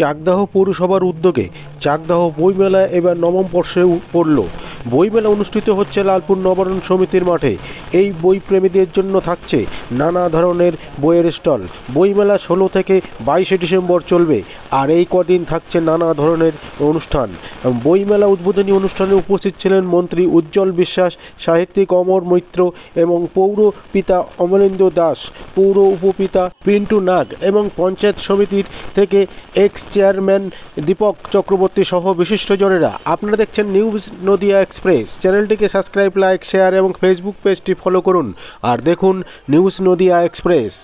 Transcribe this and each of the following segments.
চাকদাহ পৌরসভার উদ্যোগে চাকদাহ বইমেলা এবার নবম বর্ষে পড়ল। বইমেলা অনুষ্ঠিত হচ্ছে লালপুর নবায়ন সমিতির মাঠে। এই বই প্রেমীদের জন্য থাকছে নানা ধরনের বইয়ের স্টল। বইমেলা 16 থেকে 22 ডিসেম্বর চলবে, আর এই কদিন থাকছে নানা ধরনের অনুষ্ঠান। বইমেলা উদ্বোধনী অনুষ্ঠানে উপস্থিত ছিলেন মন্ত্রী উজ্জ্বল বিশ্বাস, সাহিত্যিক অমর মৈত্র এবং পৌর পিতা অমলেন্দু দাস, পৌর উপপিতা পিন্টু নাগ এবং পঞ্চায়েত সমিতির থেকে এক্স চেয়ারম্যান দীপক চক্রবর্তী সহ বিশিষ্টজনেরা। আপনারা দেখছেন নিউজ নদিয়া এক্সপ্রেস। চ্যানেলটিকে সাবস্ক্রাইব, লাইক, শেয়ার এবং ফেসবুক পেজটি ফলো করুন আর দেখুন নিউজ নদিয়া এক্সপ্রেস।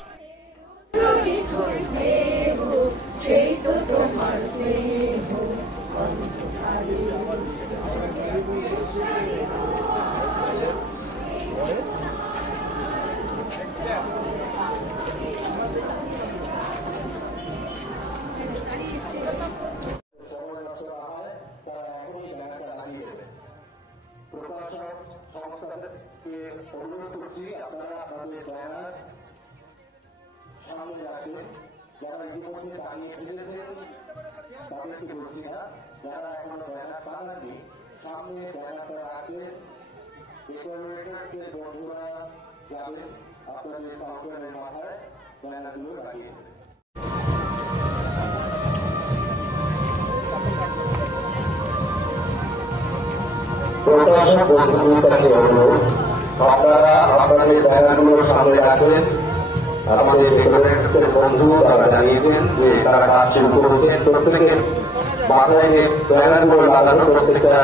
প্রকাশক সংস্থাকে অনুরোধ করছি আপনারা আমাদের ব্যানার সামনে রাখবেন। যারা ইতিমধ্যে টানিয়ে ফেলেছেন তাদেরকে বলছি না, যারা এখনো ব্যানার টানাননি সামনে ব্যানারটা রাখবেন। ডেকোরেটরদের বন্ধুরা যাবেন, আপনাদের কাউন্টারের মাথায় ব্যানারগুলো লাগিয়ে দেবেন। প্রকাশক বন্ধুদের কাছে অনুরোধ, আপনারা আপনাদের ব্যানারগুলো সামনে রাখবেন। আমাদের ডেকোরেটরদের বন্ধু তারা জানিয়েছেন যে তারা কাজ শুরু করেছেন। প্রত্যেকের মাথায় যে ব্যানারগুলো লাগানো প্রত্যেকটা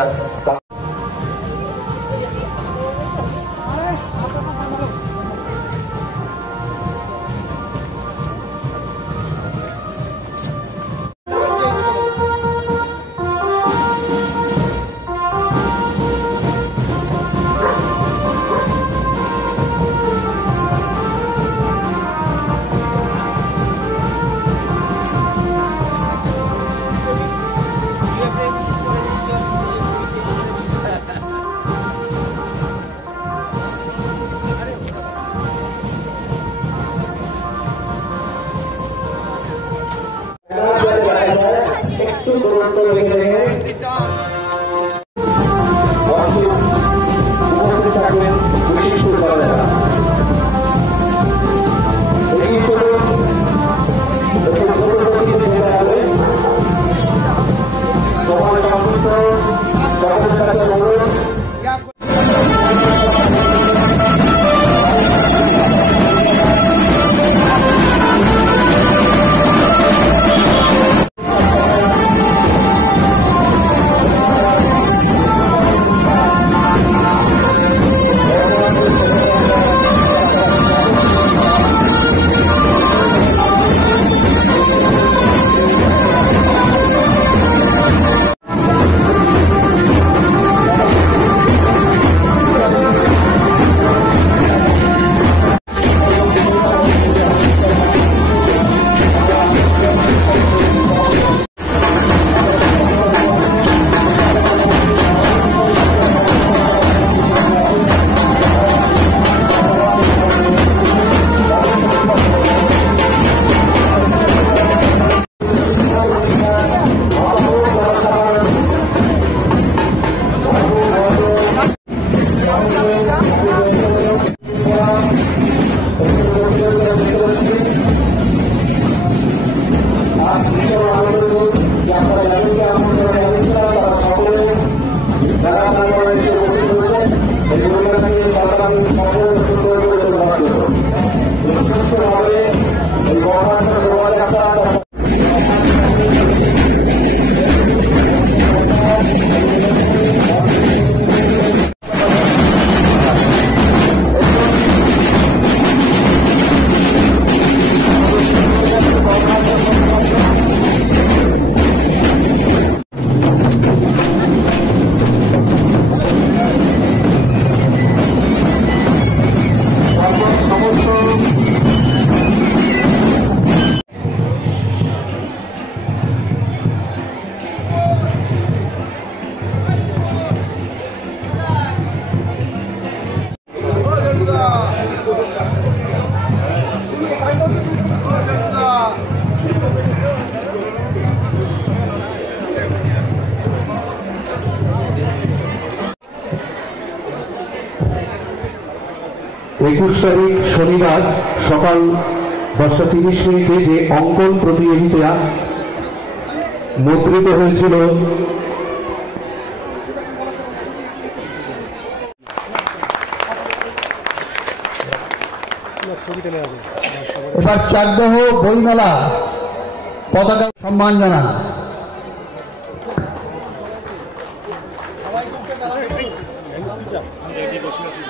একটু গুরুত্ব রেখে থাকবেন বিশেষ করে 21 তারিখ শনিবার সকাল 10:30 যে অঙ্কন প্রতিযোগিতা মুদ্রিত হয়েছিল এবার চাকদহ বইমেলা পতাকা সম্মান জানান।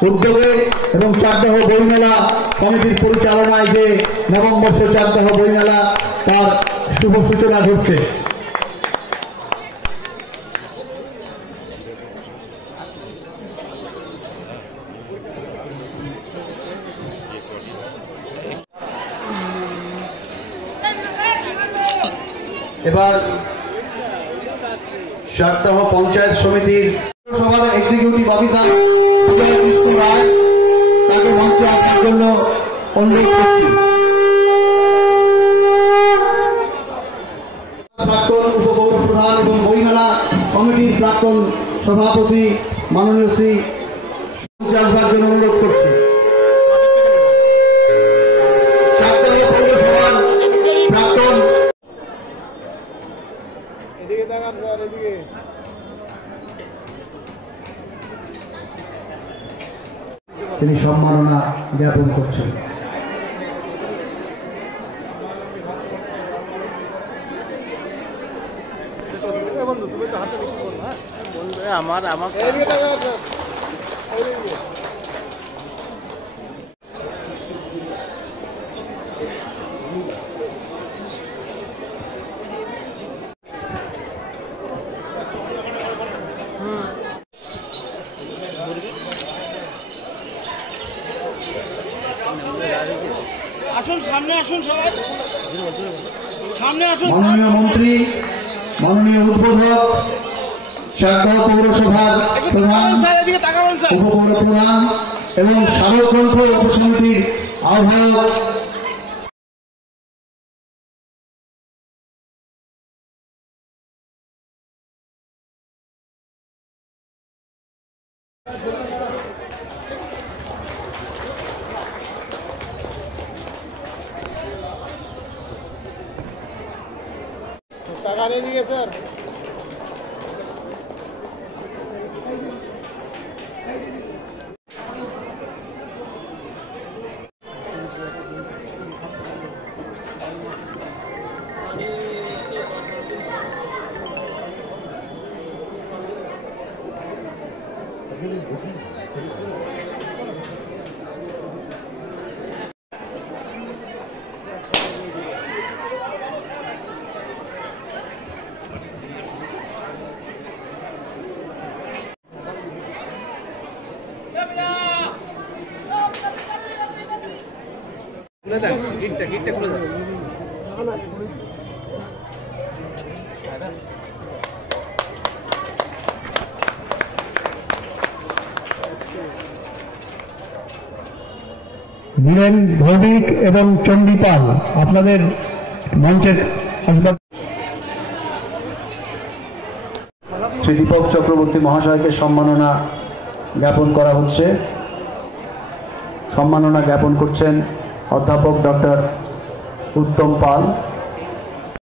উদ্যোগে এবং চাকদহ বইমেলা কমিটির পরিচালনায় যে নবম বর্ষ চাকদহ বইমেলা তার শুভ সূচনা ঘটছে। এবার চাকদহ পঞ্চায়েত সমিতির সভার এক্সিকিউটিভ অফিসার বিজয় কৃষ্ণ রায় তাকে মঞ্চে আসার জন্য অনুরোধ করছি। প্রাক্তন উপপৌর প্রধান এবং বইমেলা কমিটির প্রাক্তন সভাপতি মাননীয় শ্রী আসবার জন্য অনুরোধ করছি। প্রাক্তন তিনি সম্মাননা জ্ঞাপন করছেন। আসুন, সামনে আসুন, সবাই সামনে আসুন। মাননীয় মন্ত্রী, মাননীয় উদ্বোধক, চাকদহ পৌরসভার প্রধান, উপপৌর প্রধান এবং সারগ্রন্থ উপসমিতির আহ্বায়ক টাকা নিয়ে দিয়ে স্যার। গিটটা খুলে দাও। নীরেন ভৌমিক এবং চণ্ডীপাল আপনাদের মঞ্চের শ্রী দীপক চক্রবর্তী মহাশয়কে সম্মাননা জ্ঞাপন করা হচ্ছে। সম্মাননা জ্ঞাপন করছেন অধ্যাপক ডক্টর উত্তম পাল।